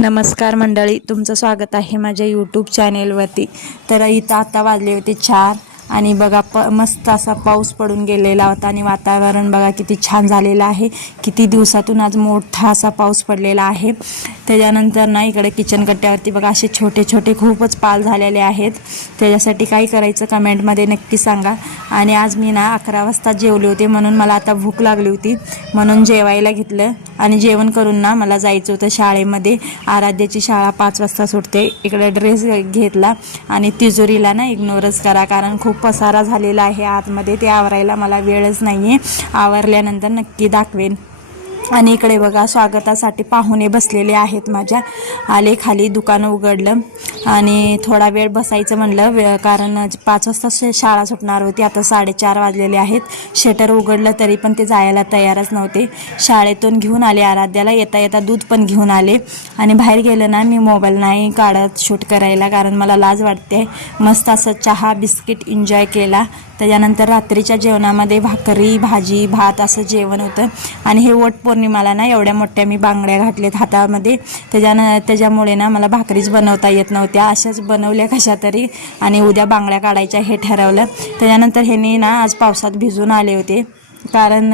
नमस्कार मंडळी, तुमचं स्वागत आहे माझ्या यूट्यूब चॅनेलवरती। तर इथं आता वाजले होते 4 आणि बघा मस्त असा पाऊस पडून गेलेला होता आणि वातावरण बघा किती छान झालेलं आहे। किती दिवसातून आज मोठा असा पाऊस पडलेला आहे। त्याच्यानंतर ना इकडे किचन कट्ट्यावरती बघा असे छोटे छोटे खूपच पाल झालेले आहेत। त्याच्यासाठी काय करायचं कमेंटमध्ये नक्की सांगा। आणि आज मी ना 11 वाजता जेवले होते, म्हणून मला आता भूक लागली होती, म्हणून जेवायला घेतलं आणि जेवण करून ना मला जायचं होतं शाळेमध्ये। आराध्याची शाळा 5 वाजता सुटते। इकडे ड्रेस घेतला आणि तिजोरीला ना इग्नोरच करा, कारण खूप पसारा झालेला आहे आतमध्ये, ते आवरायला मला वेळच नाहीये। आवरल्यानंतर नक्की दाखवेन। आणि इकडे बघा स्वागतासाठी पाहुणे बसलेले आहेत माझ्या। आले खाली, दुकान उघडलं आणि थोडा वेळ बसायचं म्हणलं, कारण 5 वाजता शाळा सुटणार होती। आता 4:30 वाजलेले आहेत। शटर उघडलं तरी पण ते जायला तयारच नव्हते। शाळेतून घेऊन आले आराध्याला, येता येता दूध पण घेऊन आले। आणि बाहेर गेलं ना मी मोबाईल नाही काढत शूट करायला, कारण मला लाज वाटते। मस्त असं चहा बिस्किट एन्जॉय केला। त्याच्यानंतर रात्रीच्या जेवणामध्ये भाकरी भाजी भात असं जेवण होतं। आणि हे वट पौर्णिमाला ना एवढ्या मोठ्या मी बांगड्या घातल्यात हातामध्ये, त्याच्यामुळे ना मला भाकरीच बनवता येत नव्हत्या, अशाच बनवल्या कशा तरी आणि उद्या बांगड्या काढायच्या हे ठरवलं। त्याच्यानंतर ह्यांनी ना आज पावसात भिजून आले होते, कारण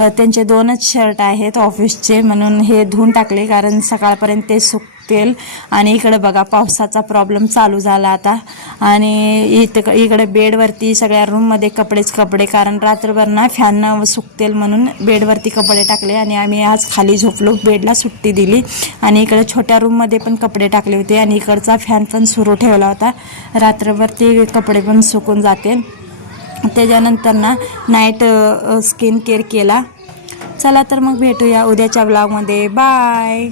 त्यांचे 2च शर्ट आहेत ऑफिसचे, म्हणून हे धुवून टाकले, कारण सकाळपर्यंत ते सुकतील। आणि इकडे बघा पावसाचा प्रॉब्लेम चालू झाला आता। आणि इकडे बेडवरती सगळ्या रूममध्ये कपडेच कपडे, कारण रात्रभर ना फॅन सुकतील म्हणून बेडवरती कपडे टाकले। आणि आम्ही आज खाली झोपलो, बेडला सुट्टी दिली। आणि इकडे छोट्या रूममध्ये पण कपडे टाकले होते आणि इकडचा फॅन पण सुरू ठेवला होता, रात्रभर ते कपडे पण सुकून जाते। त्याच्यानंतर ना नाईट स्किन केअर केला। चला तर मग भेटूया उद्याच्या ब्लॉगमध्ये। बाय।